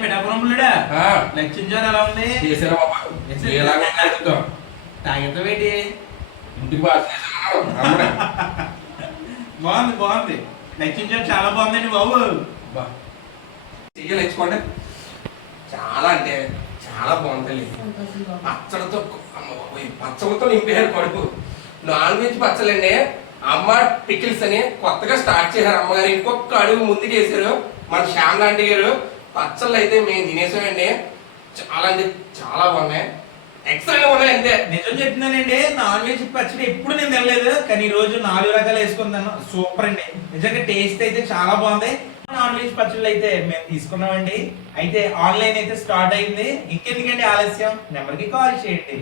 పిఠాపురంలోడా లక్షించారు ఎలా ఉంది చేసారా బాబా ఎలాగో తాగిద్దాం ఏంటి ఇంటికి బాగుంది బాగుంది లక్షించారు చాలా బాగుందండి బాబు చెయ్యలేచుకోండి చాలా అంటే చాలా బాగుంటుంది పచ్చడితో పచ్చడితో నింపేయారు కడుపు నాన్ వెజ్ పచ్చలండి అమ్మ పికిల్స్ అని కొత్తగా స్టార్ట్ చేశారు అమ్మగారు ఇంకొక అడుగు ముందుకు వేసారు మన శ్యామ్ లాంటి గారు పచ్చళ్ళు అయితే మేము తినేసామండి చాలా అంటే చాలా బాగున్నాయి ఎక్సలెంట్ ఉన్నాయి అంతే నిజం చెప్తున్నానండి నాన్ వెజ్ పచ్చడి ఎప్పుడు నేను తినలేదు కానీ ఈ రోజు 4 రకాలు వేసుకుందాను సూపర్ అండి నిజంగా టేస్ట్ అయితే చాలా బాగుంది నాన్ వెజ్ పచ్చళ్ళు అయితే మేము తీసుకున్నామండి అయితే ఆన్లైన్ అయితే స్టార్ట్ అయింది ఇంకెందుకంటే ఆలస్యం నెంబర్కి కాల్ చేయండి